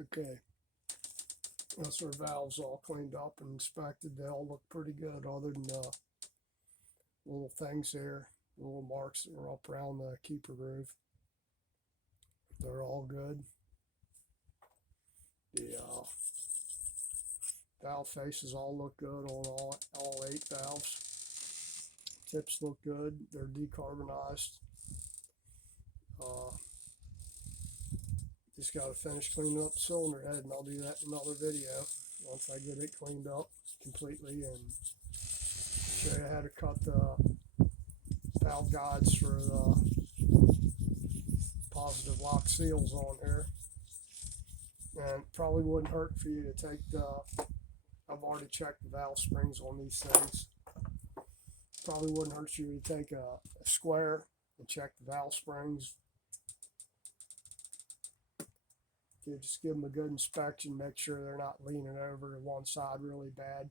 Okay, that's our valves all cleaned up and inspected. They all look pretty good, other than the little things there, little marks that are up around the keeper groove. They're all good. The valve faces all look good on all 8 valves. Tips look good. They're decarbonized. Uh, just got to finish cleaning up the cylinder head, and I'll do that in another video once I get it cleaned up completely and show you how to cut the valve guides for the positive lock seals on here. And it probably wouldn't hurt for you to take I've already checked the valve springs on these things. Probably wouldn't hurt you to take a square and check the valve springs. You just give them a good inspection, make sure they're not leaning over to one side really bad.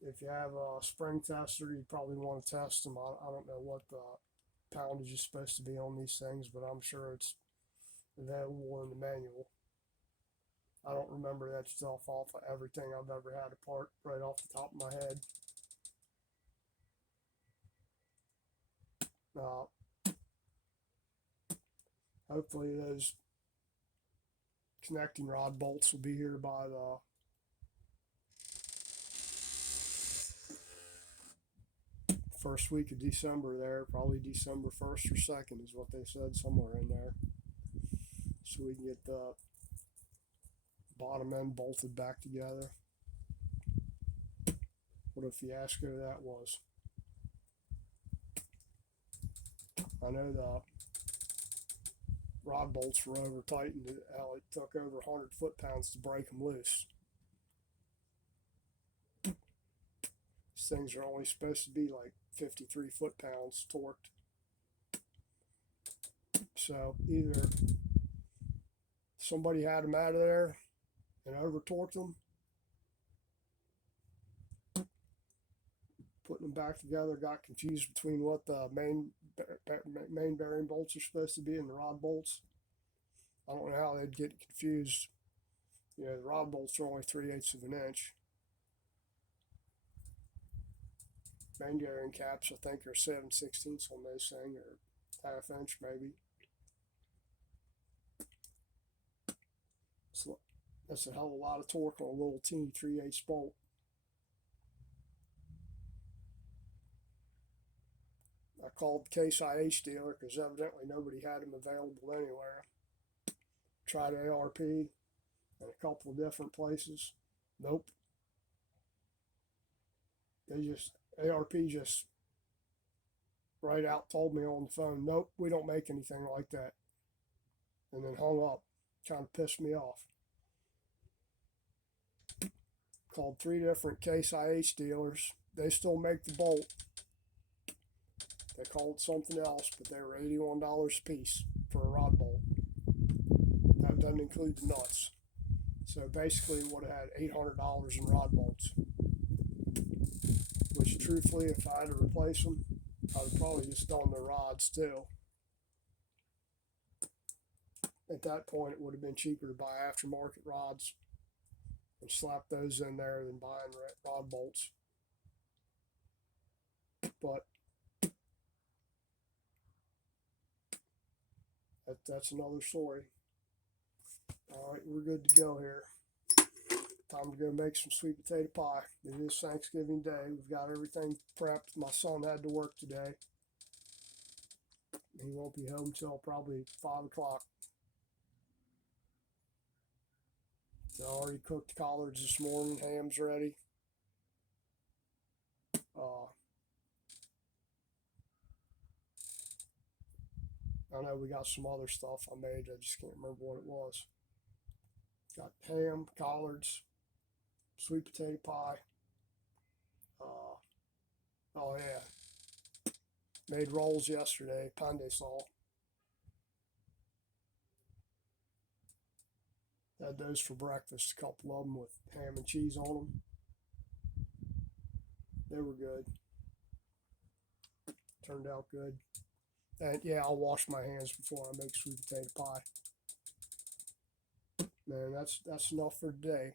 If you have a spring tester, you probably want to test them. I don't know what the poundage is supposed to be on these things, but I'm sure it's available in the manual. I don't remember that stuff off of everything I've ever had apart right off the top of my head. Hopefully those connecting rod bolts will be here by the first week of December there, probably December 1st or 2nd is what they said, somewhere in there. So we can get the bottom end bolted back together. What a fiasco that was. I know the rod bolts were over tightened. Hell, it took over 100 foot-pounds to break them loose. These things are only supposed to be like 53 foot-pounds torqued. So either somebody had them out of there and over torqued them, putting them back together, got confused between what the main bearing bolts are supposed to be and the rod bolts. I don't know how they'd get confused. You know, the rod bolts are only 3/8 of an inch. Main bearing caps, I think, are 7/16 on those things, or half inch maybe. So that's a hell of a lot of torque on a little teeny 3/8 bolt. I called the Case IH dealer because evidently nobody had them available anywhere. Tried ARP in a couple of different places. Nope. ARP just right out told me on the phone, nope, we don't make anything like that. And then hung up. Kind of pissed me off. Called 3 different Case IH dealers. They still make the bolt. They called something else, but they were $81 a piece for a rod bolt. That doesn't include the nuts. So basically it would have had $800 in rod bolts. Which truthfully, if I had to replace them, I would probably just done the rods too. At that point, it would have been cheaper to buy aftermarket rods and slap those in there than buying rod bolts. But that's another story. All right, we're good to go here. Time to go make some sweet potato pie. It is Thanksgiving Day. We've got everything prepped. My son had to work today. He won't be home till probably 5 o'clock. So I already cooked collards this morning. Ham's ready. I know we got some other stuff I made. I just can't remember what it was. Got ham, collards, sweet potato pie. Oh yeah, made rolls yesterday, pan de sal. Had those for breakfast, a couple of them with ham and cheese on them. They were good. Turned out good. And yeah, I'll wash my hands before I make sweet potato pie. Man, that's enough for today.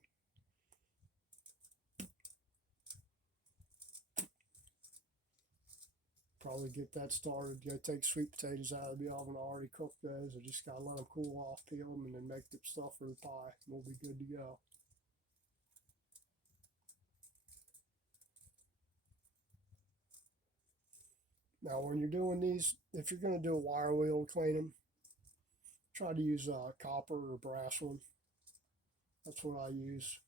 Probably get that started. Go take sweet potatoes out of the oven. I already cooked those. I just gotta let them cool off, peel them, and then make the stuff for the pie. We'll be good to go. Now, when you're doing these, if you're gonna do a wire wheel and clean them, try to use a copper or brass one. That's what I use.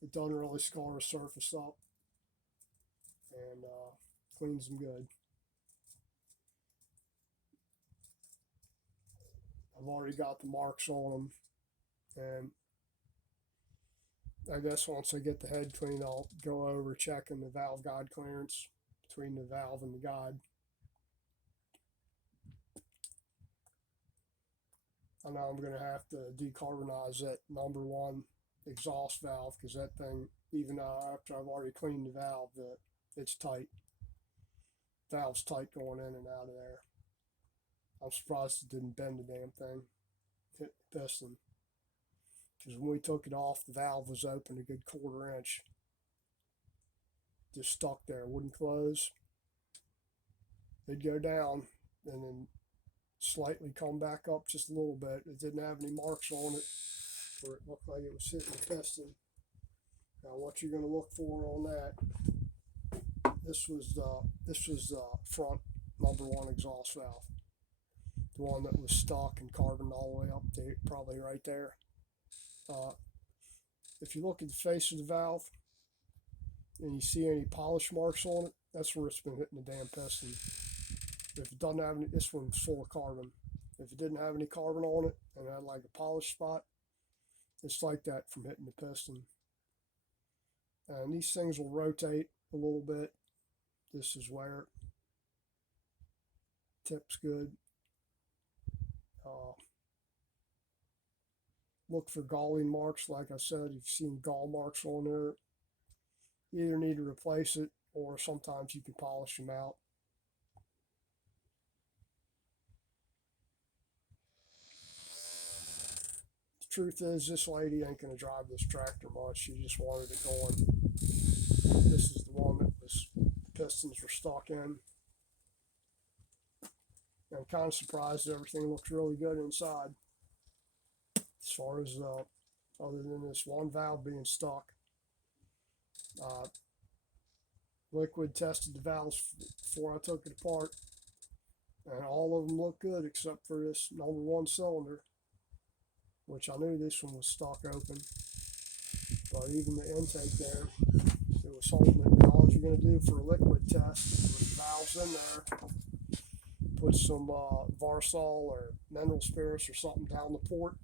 It doesn't really scar the surface up and cleans them good. I've already got the marks on them, and I guess once I get the head clean, I'll go over checking the valve guide clearance between the valve and the guide. I know I'm going to have to decarbonize that number one exhaust valve because that thing, even after I've already cleaned the valve, it's tight. Valve's tight going in and out of there. I'm surprised it didn't bend the damn thing. Hit the piston. Because when we took it off, the valve was open a good 1/4 inch. Just stuck there, wouldn't close. It'd go down and then slightly come back up just a little bit. It didn't have any marks on it where it looked like it was hitting the piston. Now what you're going to look for on that, this was the front number one exhaust valve. The one that was stuck and carboned all the way up to probably right there. If you look at the face of the valve and you see any polish marks on it, that's where it's been hitting the damn piston. If it doesn't have any, this one's full of carbon. If it didn't have any carbon on it and had like a polish spot, it's like that from hitting the piston. And these things will rotate a little bit. This is where it tips good. Look for galling marks. Like I said, if you've seen gall marks on there, you either need to replace it or sometimes you can polish them out. The truth is, this lady ain't going to drive this tractor much. She just wanted it going. This is the one that the pistons were stuck in. I'm kind of surprised that everything looks really good inside. As far as other than this one valve being stuck. Liquid tested the valves before I took it apart, and all of them look good except for this number one cylinder, which I knew this one was stuck open. But even the intake there, it was holding it. And all you're going to do for a liquid test with the valves in there, put some Varsol or mineral spirits or something down the port,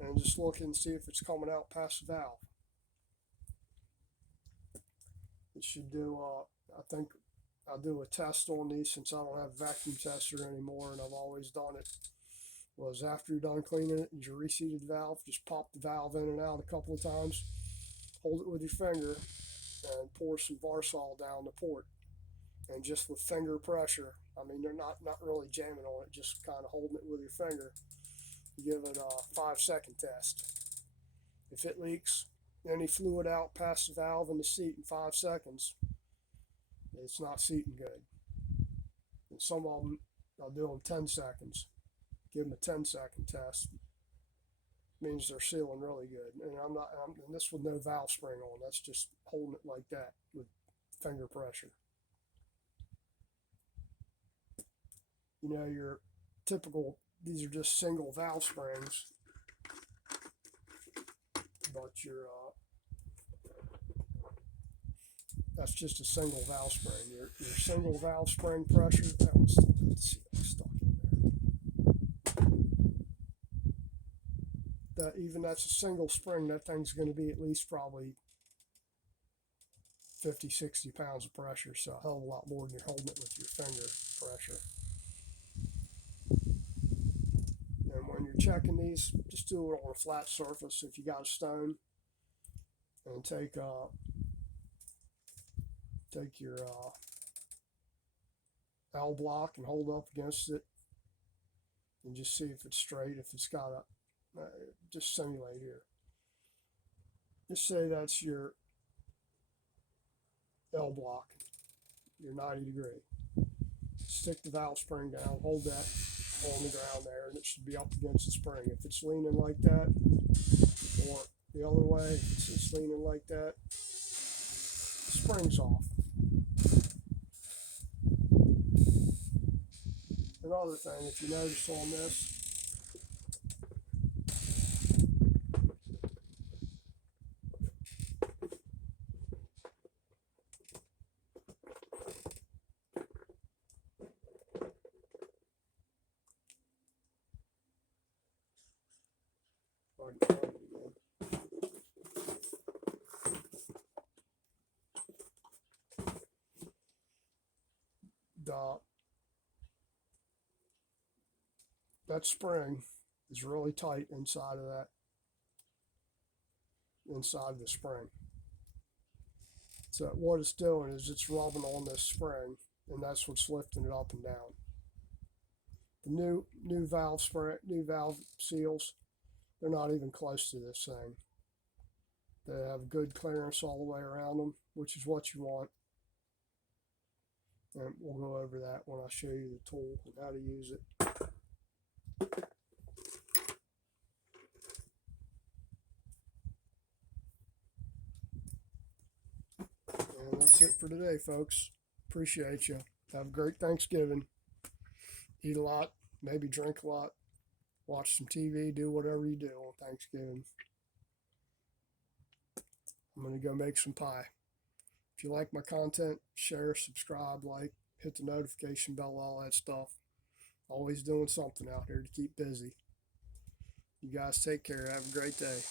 and just look and see if it's coming out past the valve. It should do, I think I'll do a test on these since I don't have a vacuum tester anymore, and I've always done it. Was after you're done cleaning it and you reseated the valve, just pop the valve in and out a couple of times, hold it with your finger, and pour some Varsol down the port. And just with finger pressure, I mean, they're not really jamming on it, just kind of holding it with your finger. Give it a 5-second test. If it leaks any fluid out past the valve and the seat in 5 seconds, it's not seating good. And some of them, I'll do them 10 seconds. Give them a 10-second test. Means they're sealing really good. And and this with no valve spring on. That's just holding it like that with finger pressure. You know, your typical, these are just single valve springs, but that's just a single valve spring. Your single valve spring pressure, that one's still good to see that stuck in there. Even that's a single spring, that thing's going to be at least probably 50, 60 pounds of pressure, so a hell of a lot more than you're holding it with your finger pressure. And when you're checking these, just do it on a flat surface if you got a stone, and take your L block and hold up against it and just see if it's straight. If it's got just simulate here. Just say that's your L block, your 90 degree. Stick the valve spring down, hold that on the ground there, and it should be up against the spring. If it's leaning like that, or the other way, if it's leaning like that, the spring's off. Another thing, if you notice on this, that spring is really tight inside of the spring. So what it's doing is it's rubbing on this spring, and that's what's lifting it up and down. The new valve seals, they're not even close to this thing. They have good clearance all the way around them, which is what you want. And we'll go over that when I show you the tool and how to use it. And that's it for today, folks. Appreciate you. Have a great Thanksgiving. Eat a lot, maybe drink a lot, watch some TV, do whatever you do on Thanksgiving. I'm going to go make some pie. If you like my content, share, subscribe, like, hit the notification bell, all that stuff. Always doing something out here to keep busy. You guys take care. Have a great day.